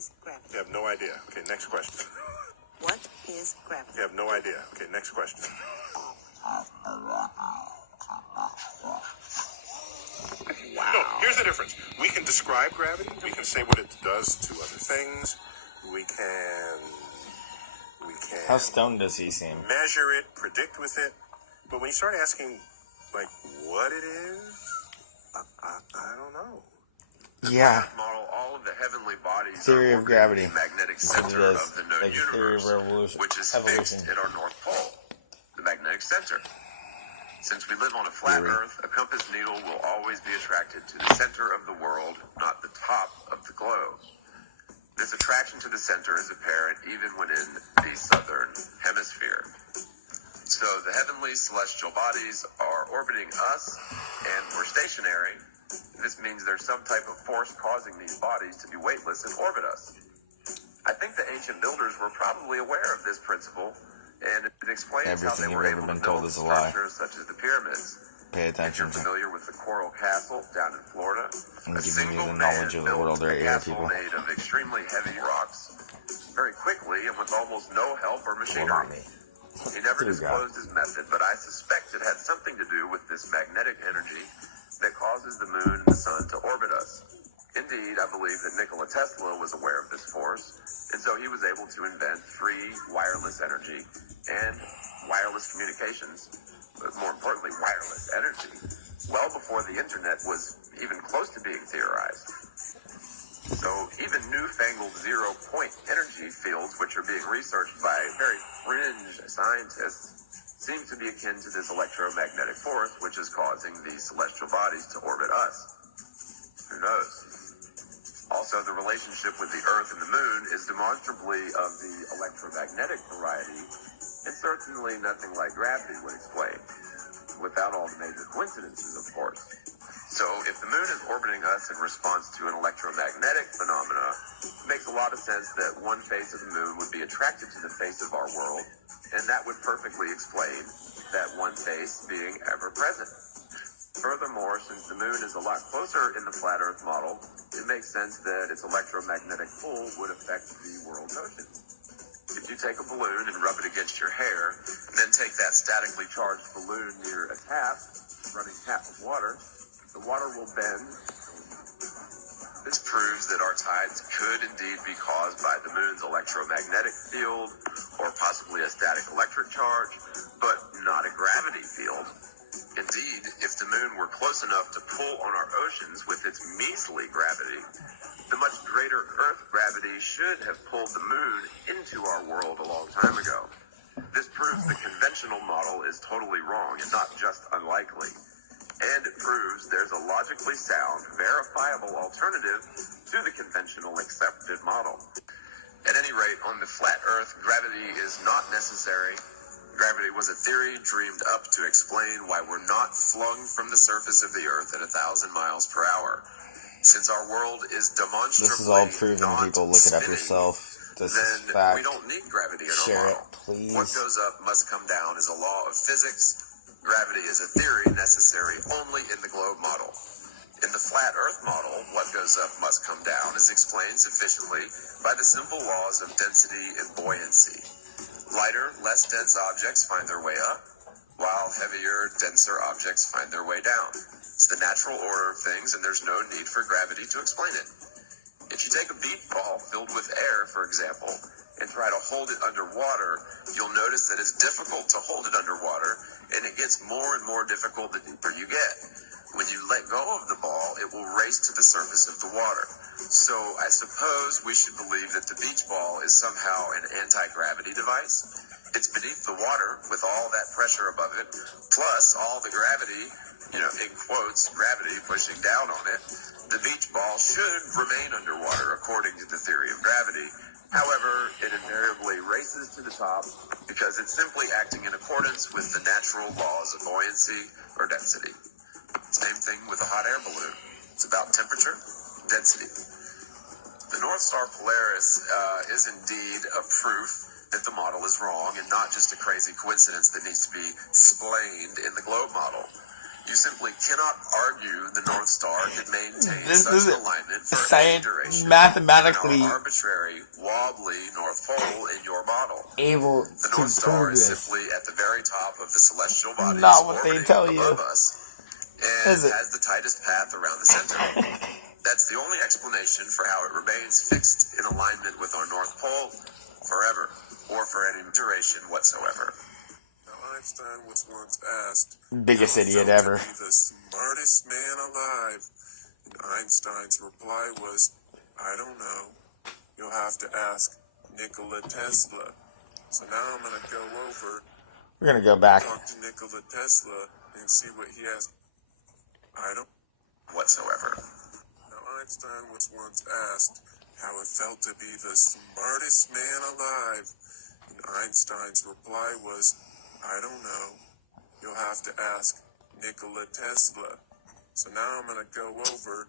is gravity? You have no idea. Okay, next question. What is gravity? You have no idea. Okay, next question. Wow. No, here's the difference. We can describe gravity. We can say what it does to other things. We can How stoned does he seem? measure it, predict with it. But when you start asking, like, what it is, I don't know. Yeah. Model all of the heavenly bodies Theory of gravity. the magnetic That's what center it is. of the known Like theory universe, of evolution. which is fixed at our North Pole, the magnetic center. Since we live on a flat Earth, a compass needle will always be attracted to the center of the world, not the top of the globe. This attraction to the center is apparent even when in the southern hemisphere. So the heavenly celestial bodies are orbiting us, and we're stationary. This means there's some type of force causing these bodies to be weightless and orbit us. I think the ancient builders were probably aware of this principle, and it explains how they Everything were you've able ever to been told build is a lie. structures such as the pyramids. Pay If attention you're to. familiar with the Coral Castle down in Florida, I'm a giving you single the knowledge man of the world built right a here, castle people. made of extremely heavy rocks very quickly and with almost no help or Hold on machinery. me. He never Here we go. disclosed his method, but I suspect it had something to do with this magnetic energy that causes the moon and the sun to orbit us. Indeed, I believe that Nikola Tesla was aware of this force, and so he was able to invent free wireless energy and wireless communications, but more importantly, wireless energy, well before the internet was even close to being theorized. So even newfangled zero-point energy fields, which are being researched by very fringe scientists, seem to be akin to this electromagnetic force, which is causing these celestial bodies to orbit us. Who knows? Also, the relationship with the Earth and the Moon is demonstrably of the electromagnetic variety, and certainly nothing like gravity would explain, without all the major coincidences, of course. So, if the Moon is orbiting us in response to an electromagnetic phenomena, it makes a lot of sense that one face of the Moon would be attracted to the face of our world, and that would perfectly explain that one face being ever present. Furthermore, since the Moon is a lot closer in the flat Earth model, it makes sense that its electromagnetic pull would affect the world's oceans. If you take a balloon and rub it against your hair, and then take that statically charged balloon near a running tap of water, the water will bend. This proves that our tides could indeed be caused by the Moon's electromagnetic field, or possibly a static electric charge, but not a gravity field. Indeed, if the Moon were close enough to pull on our oceans with its measly gravity, the much greater Earth gravity should have pulled the Moon into our world a long time ago. This proves the conventional model is totally wrong and not just unlikely. And it proves there's a logically sound, verifiable alternative to the conventional accepted model. At any rate, on the flat Earth, gravity is not necessary. Gravity was a theory dreamed up to explain why we're not flung from the surface of the Earth at 1,000 miles per hour. Since our world is demonstrably This is all proven, people. Look it up spinning, yourself. This then is fact. we don't need gravity in Share our it, model. please. What goes up must come down is a law of physics. Gravity is a theory necessary only in the globe model. In the flat Earth model, what goes up must come down is explained sufficiently by the simple laws of density and buoyancy. Lighter, less dense objects find their way up, while heavier, denser objects find their way down. It's the natural order of things, and there's no need for gravity to explain it. If you take a beach ball filled with air, for example, and try to hold it underwater, you'll notice that it's difficult to hold it underwater, and it gets more and more difficult the deeper you get. When you let go of the ball, it will race to the surface of the water. So I suppose we should believe that the beach ball is somehow an anti-gravity device. It's beneath the water with all that pressure above it, plus all the gravity, in quotes, gravity pushing down on it. The beach ball should remain underwater according to the theory of gravity. However, it invariably races to the top because it's simply acting in accordance with the natural laws of buoyancy or density. Same thing with a hot air balloon. It's about temperature, density. The North Star Polaris is indeed a proof that the model is wrong and not just a crazy coincidence that needs to be explained in the globe model. You simply cannot argue the North Star can maintain This such is an alignment for any science duration mathematically in our arbitrary, wobbly North Pole in your model. able The to North Star prove is this. simply at the very top of the celestial bodies Not what they orbiting tell you. above us, and Is it? has the tightest path around the center. That's the only explanation for how it remains fixed in alignment with our North Pole forever, or for any duration whatsoever. Now, Einstein was once asked, Biggest how it idiot felt ever. to be the smartest man alive. And Einstein's reply was, I don't know. You'll have to ask Nikola Tesla. So now I'm going to go over, We're gonna go back. talk to Nikola Tesla, and see what he has. I don't. Whatsoever. Now, Einstein was once asked how it felt to be the smartest man alive. And Einstein's reply was, I don't know. You'll have to ask Nikola Tesla. So now I'm going to go over,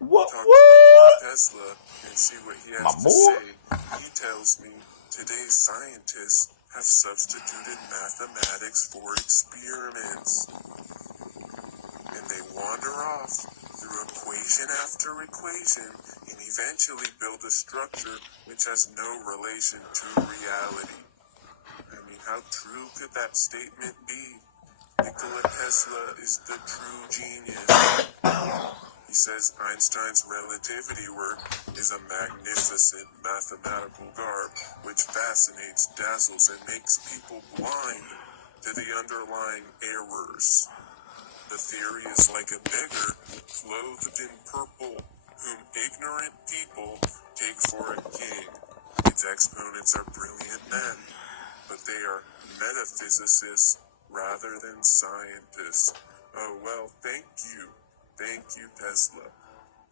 What? talk to What? Nikola Tesla, and see what he My has to boy. say. He tells me today's scientists have substituted mathematics for experiments. And they wander off through equation after equation and eventually build a structure which has no relation to reality. I mean, how true could that statement be? Nikola Tesla is the true genius. He says Einstein's relativity work is a magnificent mathematical garb which fascinates, dazzles, and makes people blind to the underlying errors. The theory is like a beggar clothed in purple, whom ignorant people take for a king. Its exponents are brilliant men, but they are metaphysicists rather than scientists. Oh well, thank you, Tesla,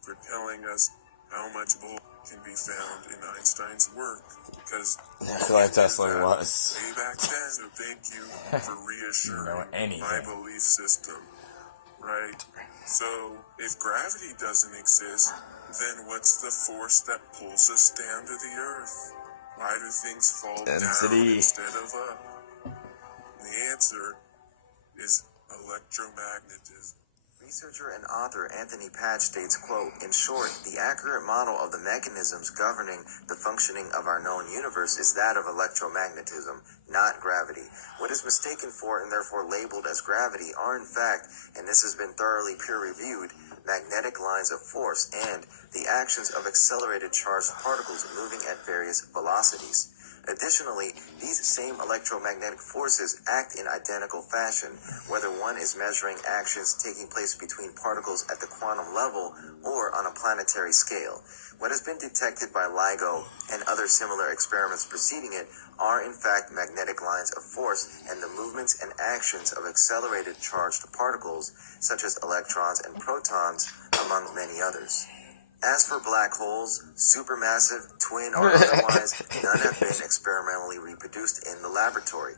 for telling us how much bull can be found in Einstein's work. Because That's what Tesla was. way back then, so thank you for reassuring anything. my belief system. Right? So, if gravity doesn't exist, then what's the force that pulls us down to the earth? Why do things fall down Density. instead of up? The answer is electromagnetism. Researcher and author Anthony Patch states, quote, in short, the accurate model of the mechanisms governing the functioning of our known universe is that of electromagnetism, not gravity. What is mistaken for and therefore labeled as gravity are in fact, and this has been thoroughly peer-reviewed, magnetic lines of force and the actions of accelerated charged particles moving at various velocities. Additionally, these same electromagnetic forces act in identical fashion, whether one is measuring actions taking place between particles at the quantum level or on a planetary scale. What has been detected by LIGO and other similar experiments preceding it are in fact magnetic lines of force and the movements and actions of accelerated charged particles, such as electrons and protons, among many others. As for black holes, supermassive, twin, or otherwise, none have been experimentally reproduced in the laboratory.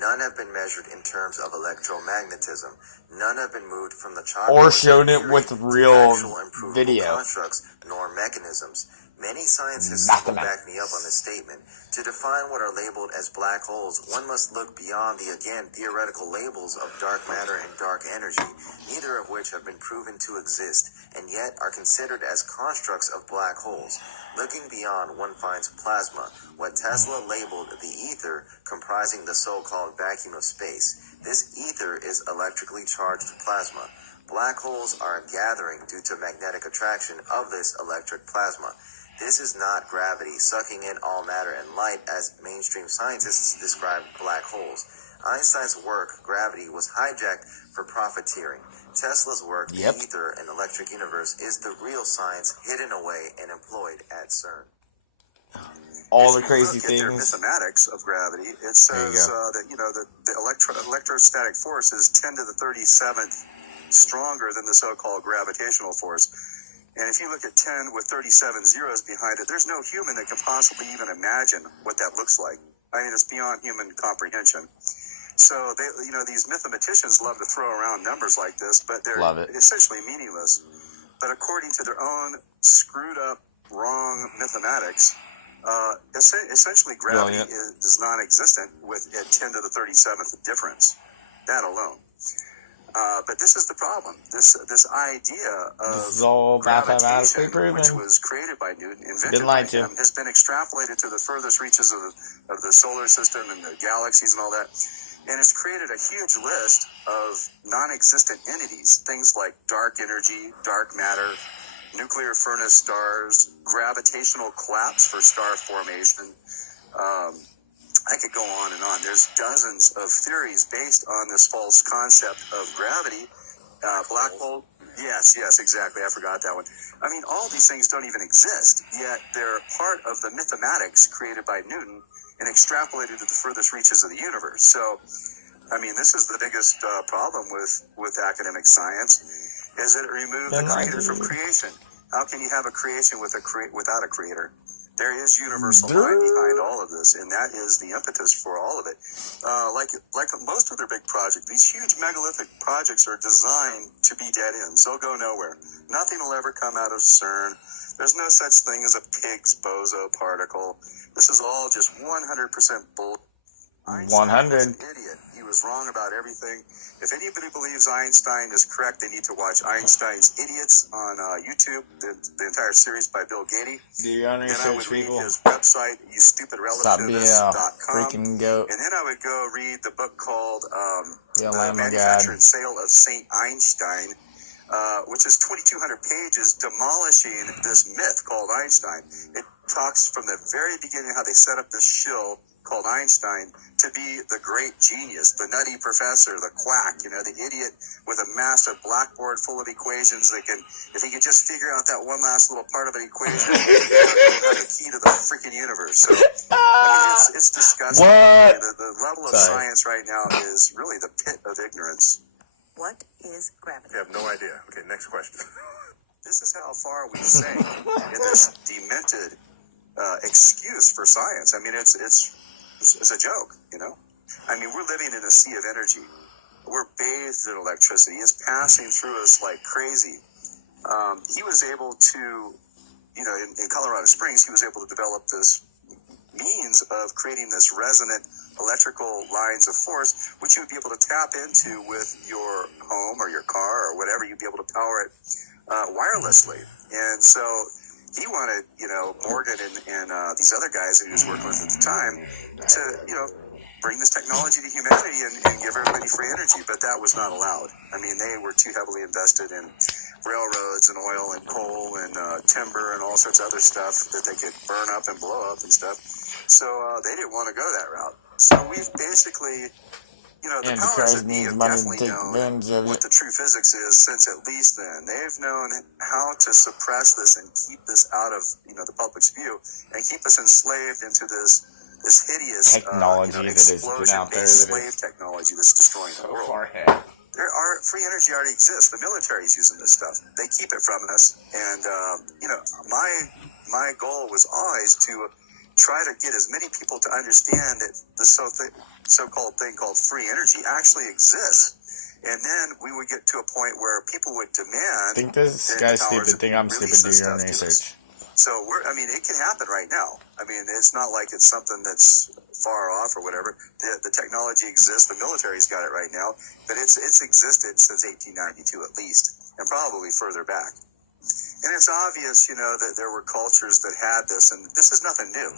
None have been measured in terms of electromagnetism. None have been moved from the Or chalkboard shown it theory with to real actual and provable video. constructs nor mechanisms. Many scientists will back me up on this statement. To define what are labeled as black holes, one must look beyond the, again, theoretical labels of dark matter and dark energy, neither of which have been proven to exist, and yet are considered as constructs of black holes. Looking beyond, one finds plasma, what Tesla labeled the ether, comprising the so-called vacuum of space. This ether is electrically charged plasma. Black holes are a gathering due to magnetic attraction of this electric plasma. This is not gravity sucking in all matter and light as mainstream scientists describe black holes. Einstein's work, gravity, was hijacked for profiteering. Tesla's work, the ether and electric universe, is the real science hidden away and employed at CERN. All the crazy If you look at their things. mathematics of gravity, it says that the electrostatic force is 10 to the 37th stronger than the so-called gravitational force. And if you look at 10 with 37 zeros behind it, there's no human that can possibly even imagine what that looks like. I mean, it's beyond human comprehension. So these mathematicians love to throw around numbers like this, but they're essentially meaningless. But according to their own screwed up, wrong mathematics, essentially gravity is non-existent with a 10 to the 37th difference. That alone. But this is the problem. This idea of This is all mathematically gravitation, proven. which was created by Newton, invented Been by lied to. him, has been extrapolated to the furthest reaches of the solar system and the galaxies and all that. And it's created a huge list of non-existent entities, things like dark energy, dark matter, nuclear furnace stars, gravitational collapse for star formation. I could go on and on. There's dozens of theories based on this false concept of gravity. Black hole. Yes, exactly. I forgot that one. I mean, all these things don't even exist, yet they're part of the mathematics created by Newton and extrapolated to the furthest reaches of the universe. So, I mean, this is the biggest problem with academic science, is that it removed the creator from creation. How can you have a creation without a creator? There is universal mind behind all of this, and that is the impetus for all of it. Like most of their big projects, these huge megalithic projects are designed to be dead ends. They'll go nowhere. Nothing will ever come out of CERN. There's no such thing as a Higgs boson particle. This is all just 100% bull. 100. Was an idiot. He was wrong about everything. If anybody believes Einstein is correct, they need to watch Einstein's Idiots on YouTube, the entire series by Bill Gates. Do your own Then I research, would read people. his website, Stop being a youstupidrelativists.com. freaking goat. And then I would go read the book called Yeah, The Lamb of Manufacture God. and Sale of St. Einstein, which is 2,200 pages demolishing this myth called Einstein. It talks from the very beginning how they set up this shill called Einstein to be the great genius, the nutty professor, the quack, the idiot with a massive blackboard full of equations that can, if he could just figure out that one last little part of an equation, he'll have the key to the freaking universe. So, I mean, it's disgusting. What? I mean, the level of Sorry. science right now is really the pit of ignorance. What is gravity? I have no idea. Okay, next question. This is how far we sank in this demented excuse for science. I mean, it's a joke, I mean, we're living in a sea of energy. We're bathed in electricity. It's passing through us like crazy. He was able to, in Colorado Springs, he was able to develop this means of creating this resonant electrical lines of force, which you would be able to tap into with your home or your car or whatever. You'd be able to power it wirelessly. And so he wanted, Morgan and these other guys that he was working with at the time to, bring this technology to humanity and give everybody free energy, but that was not allowed. I mean, they were too heavily invested in railroads and oil and coal and timber and all sorts of other stuff that they could burn up and blow up and stuff. So they didn't want to go that route. So we've basically, the powers that be have definitely known what the true physics is since at least then. They've known how to suppress this and keep this out of, the public's view and keep us enslaved into this hideous Technology that has been out there explosion-based that slave is technology that's destroying the so world. far ahead. Free energy already exists. The military's using this stuff. They keep it from us. And, my goal was always to try to get as many people to understand that the so-called thing called free energy actually exists. And then we would get to a point where people would demand. Think this guy's stupid. Think I'm stupid. Do your own research. So it can happen right now. I mean, it's not like it's something that's far off or whatever. The technology exists. The military's got it right now, but it's existed since 1892 at least, and probably further back. And it's obvious, that there were cultures that had this, and this is nothing new.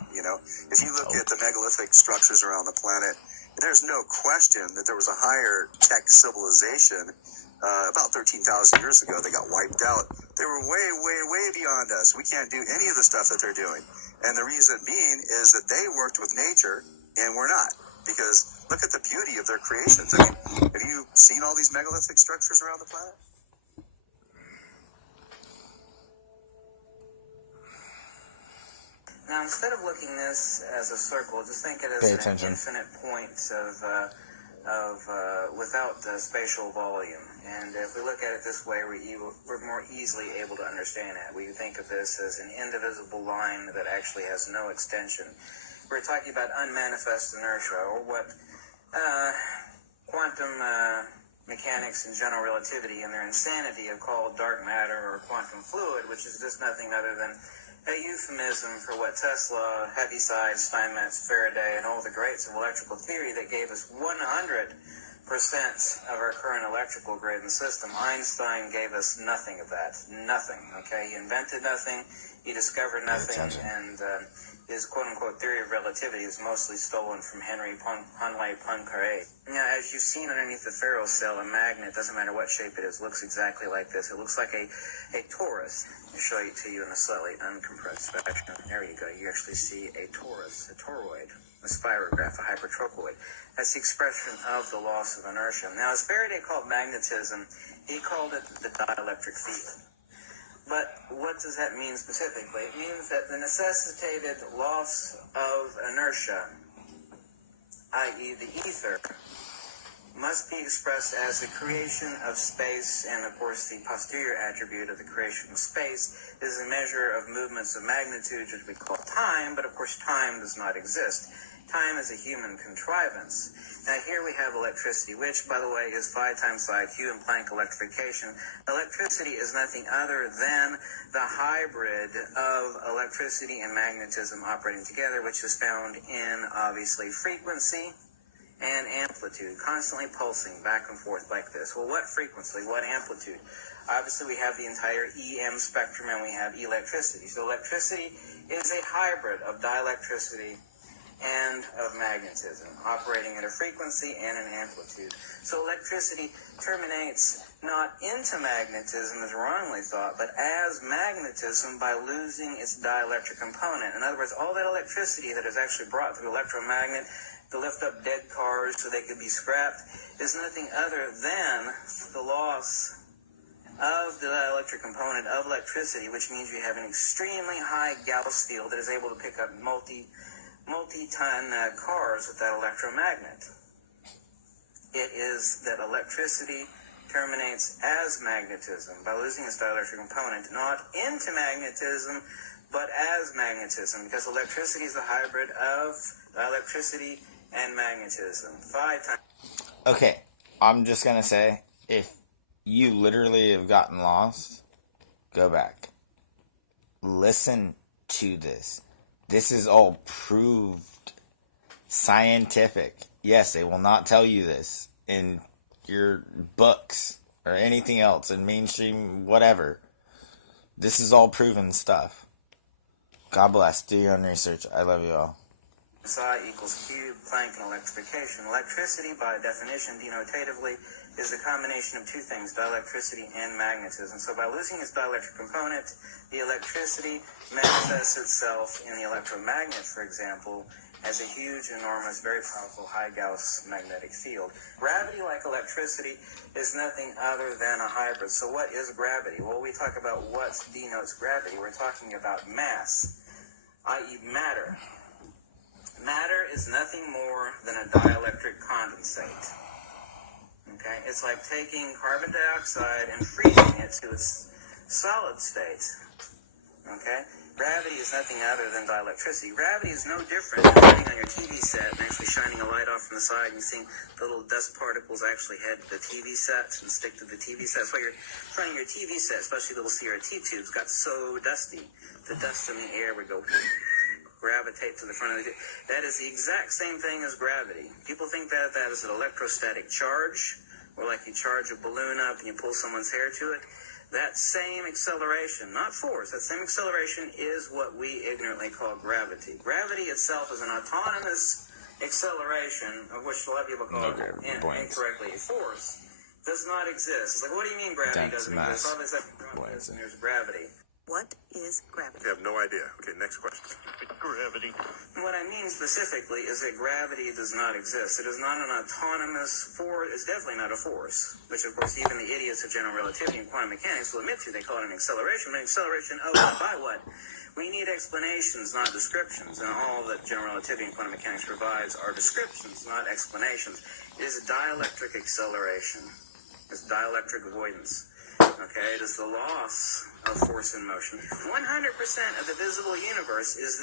If you look at the megalithic structures around the planet, there's no question that there was a higher tech civilization. About 13,000 years ago, they got wiped out. They were way, way, way beyond us. We can't do any of the stuff that they're doing. And the reason being is that they worked with nature, and we're not. Because look at the beauty of their creations. I mean, have you seen all these megalithic structures around the planet? Now, instead of looking this as a circle, just think it as Pay an attention. infinite points of without the spatial volume. And if we look at it this way, we're more easily able to understand it. We think of this as an indivisible line that actually has no extension. We're talking about unmanifest inertia, or what quantum mechanics and general relativity and their insanity have called dark matter or quantum fluid, which is just nothing other than a euphemism for what Tesla, Heaviside, Steinmetz, Faraday, and all the greats of electrical theory that gave us 100% of our current electrical grid and system. Einstein gave us nothing of that. Nothing, okay? He invented nothing, he discovered nothing, and his quote-unquote theory of relativity is mostly stolen from Henry Poincaré. Now, as you've seen underneath the ferrocell, a magnet, doesn't matter what shape it is, looks exactly like this. It looks like a torus. I'll show it to you in a slightly uncompressed fashion. There you go. You actually see a torus, a toroid, a spirograph, a hypertrochoid. That's the expression of the loss of inertia. Now, as Faraday called magnetism, he called it the dielectric field. But what does that mean specifically? It means that the necessitated loss of inertia, i.e. the ether, must be expressed as the creation of space, and of course the posterior attribute of the creation of space is a measure of movements of magnitude, which we call time, but of course time does not exist. Time is a human contrivance. Now here we have electricity, which, by the way, is phi times psi q in Planck electrification. Electricity is nothing other than the hybrid of electricity and magnetism operating together, which is found in, obviously, frequency and amplitude, constantly pulsing back and forth like this. Well, what frequency? What amplitude? Obviously, we have the entire EM spectrum, and we have electricity. So electricity is a hybrid of dielectricity and of magnetism, operating at a frequency and an amplitude. So electricity terminates not into magnetism, as wrongly thought, but as magnetism by losing its dielectric component. In other words, all that electricity that is actually brought through electromagnet to lift up dead cars so they could be scrapped is nothing other than the loss of the dielectric component of electricity, which means you have an extremely high Gauss field that is able to pick up multi-ton cars with that electromagnet. It is that electricity terminates as magnetism by losing its dielectric component, not into magnetism, but as magnetism, because electricity is a hybrid of electricity and magnetism. Okay, I'm just gonna say, if you literally have gotten lost, go back. Listen to this. This is all proved scientific. Yes, they will not tell you this in your books or anything else in mainstream whatever. This is all proven stuff. God bless. Do your own research. I love you all. Psi equals Q, Planck and electrification. Electricity, by definition, denotatively, is the combination of two things, dielectricity and magnetism. So by losing its dielectric component, the electricity manifests itself in the electromagnet, for example, as a huge, enormous, very powerful high Gauss magnetic field. Gravity, like electricity, is nothing other than a hybrid. So what is gravity? Well, we talk about what denotes gravity. We're talking about mass, i.e. matter. Matter is nothing more than a dielectric condensate. Okay? It's like taking carbon dioxide and freezing it to its solid state. Okay? Gravity is nothing other than dielectricity. Gravity is no different than turning on your TV set and actually shining a light off from the side and you see the little dust particles actually head to the TV set and stick to the TV set. That's why you're running your TV set, especially the little CRT tubes, got so dusty. The dust in the air would go gravitate to the front of the... That is the exact same thing as gravity. People think that that is an electrostatic charge, or like you charge a balloon up and you pull someone's hair to it. That same acceleration, not force, that same acceleration is what we ignorantly call gravity. Gravity itself is an autonomous acceleration, of which a lot of people call it incorrectly force, does not exist. It's like, what do you mean gravity doesn't exist? All this and there's gravity. What is gravity? I have no idea. Okay, next question. Gravity. What I mean specifically is that gravity does not exist. It is not an autonomous force. It's definitely not a force, which of course even the idiots of general relativity and quantum mechanics will admit to. They call it an acceleration, but an acceleration of what? By what? We need explanations, not descriptions, and all that general relativity and quantum mechanics provides are descriptions, not explanations. It is a dielectric acceleration. It's dielectric avoidance. Okay, it is the loss of force in motion. 100% of the visible universe is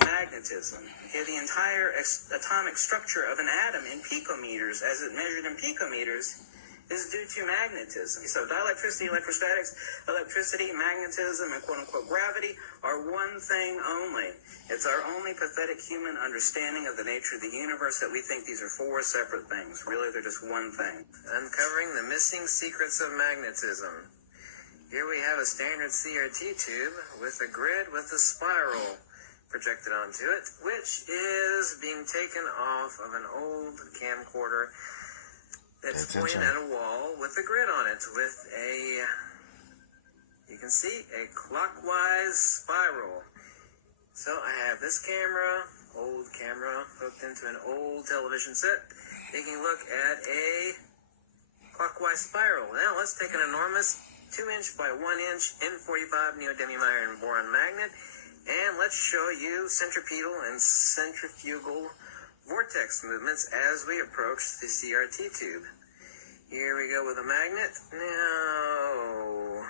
magnetism. Okay, the entire atomic structure of an atom in picometers, as it measured in picometers, is due to magnetism. So dielectricity, electrostatics, electricity, magnetism, and quote-unquote gravity are one thing only. It's our only pathetic human understanding of the nature of the universe that we think these are four separate things. Really, they're just one thing. Uncovering the missing secrets of magnetism. Here we have a standard CRT tube with a grid with a spiral projected onto it, which is being taken off of an old camcorder that's pointing at a wall with a grid on it with a, you can see, a clockwise spiral. So I have this camera, old camera, hooked into an old television set, taking a look at a clockwise spiral. Now let's take an enormous 2-inch by 1-inch N45 neodymium iron boron magnet, and let's show you centripetal and centrifugal vortex movements as we approach the CRT tube. Here we go with a magnet. Now,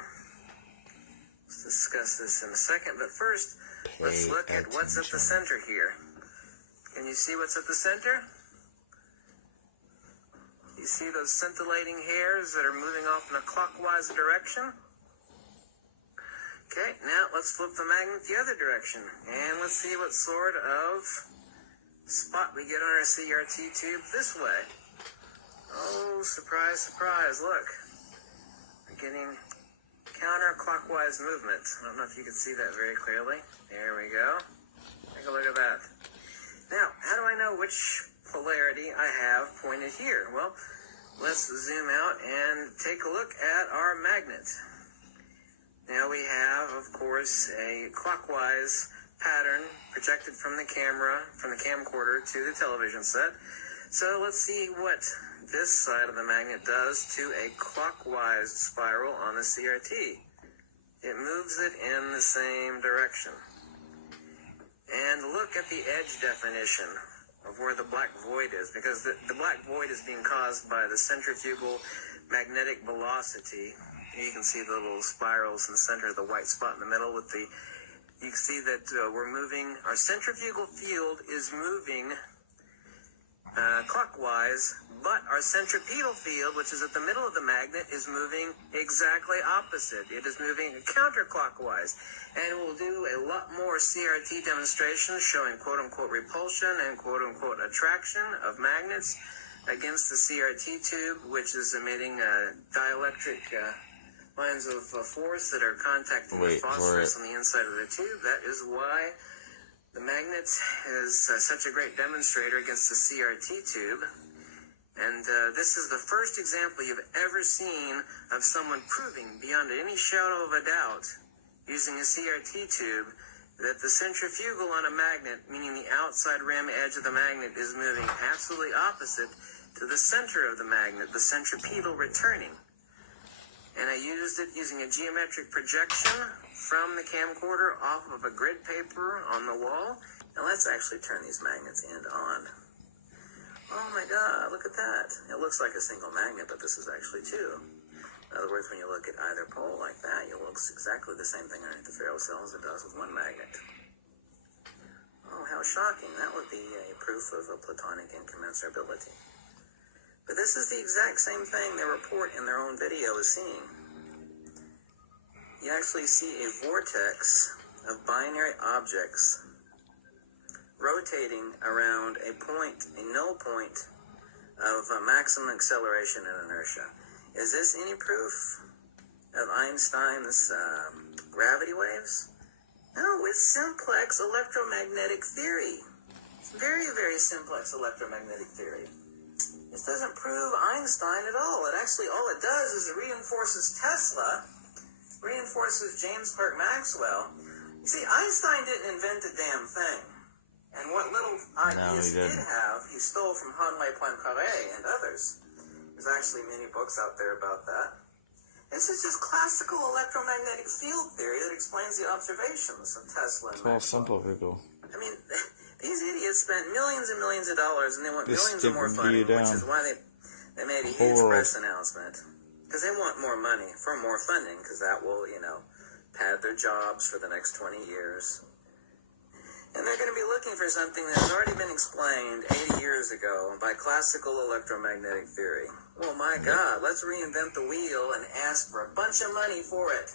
let's discuss this in a second, but first, let's look at what's at the center here. Can you see what's at the center? You see those scintillating hairs that are moving off in a clockwise direction? Okay, now let's flip the magnet the other direction, and let's see what sort of spot we get on our CRT tube this way. Oh, surprise, surprise, look. We're getting counterclockwise movement. I don't know if you can see that very clearly. There we go. Take a look at that. Now, how do I know which polarity I have pointed here? Well, let's zoom out and take a look at our magnet. Now we have, of course, a clockwise pattern projected from the camera, from the camcorder to the television set. So let's see what this side of the magnet does to a clockwise spiral on the CRT. It moves it in the same direction. And look at the edge definition of where the black void is, because the black void is being caused by the centrifugal magnetic velocity. You can see the little spirals in the center of the white spot in the middle with the, you can see that we're moving, our centrifugal field is moving clockwise, but our centripetal field, which is at the middle of the magnet, is moving exactly opposite. It is moving counterclockwise. And we'll do a lot more CRT demonstrations showing quote-unquote repulsion and quote-unquote attraction of magnets against the CRT tube, which is emitting dielectric lines of force that are contacting the phosphorus on the inside of the tube. That is why the magnet is such a great demonstrator against the CRT tube. And this is the first example you've ever seen of someone proving beyond any shadow of a doubt using a CRT tube that the centrifugal on a magnet, meaning the outside rim edge of the magnet, is moving absolutely opposite to the center of the magnet, the centripetal returning. And I used it using a geometric projection from the camcorder off of a grid paper on the wall. Now let's actually turn these magnets end on. Oh my God, look at that. It looks like a single magnet, but this is actually two. In other words, when you look at either pole like that, it looks exactly the same thing underneath the ferrocell as it does with one magnet. Oh, how shocking. That would be a proof of a Platonic incommensurability. But this is the exact same thing the report in their own video is seeing. You actually see a vortex of binary objects rotating around a point, a null point of maximum acceleration and inertia. Is this any proof of Einstein's gravity waves? No, it's simplex electromagnetic theory. It's very, very simplex electromagnetic theory. This doesn't prove Einstein at all. It actually, all it does is it reinforces Tesla, reinforces James Clerk Maxwell. You see, Einstein didn't invent a damn thing. And what little ideas he did have, he stole from Henri Poincaré and others. There's actually many books out there about that. This is just classical electromagnetic field theory that explains the observations of Tesla and Maxwell. It's all simple, people. I mean, these idiots spent millions and millions of dollars, and they want millions of more funding, which is why they made a huge press announcement. Because they want more money for more funding, because that will, pad their jobs for the next 20 years. And they're going to be looking for something that has already been explained 80 years ago by classical electromagnetic theory. Oh my God, let's reinvent the wheel and ask for a bunch of money for it.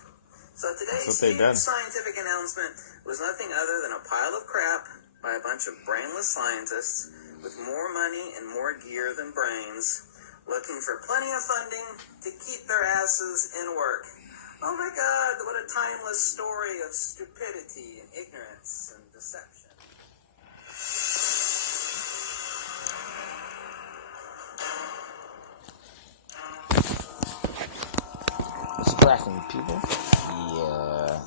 So today's That's what they huge did. scientific announcement was nothing other than a pile of crap by a bunch of brainless scientists with more money and more gear than brains, looking for plenty of funding to keep their asses in work. Oh my God, what a timeless story of stupidity and ignorance and deception. What's cracking, people? Yeah.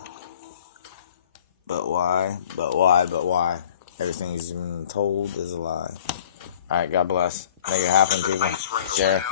But why? But why? But why? Everything he's been told is a lie. Alright, God bless. Make it happen, people. Share.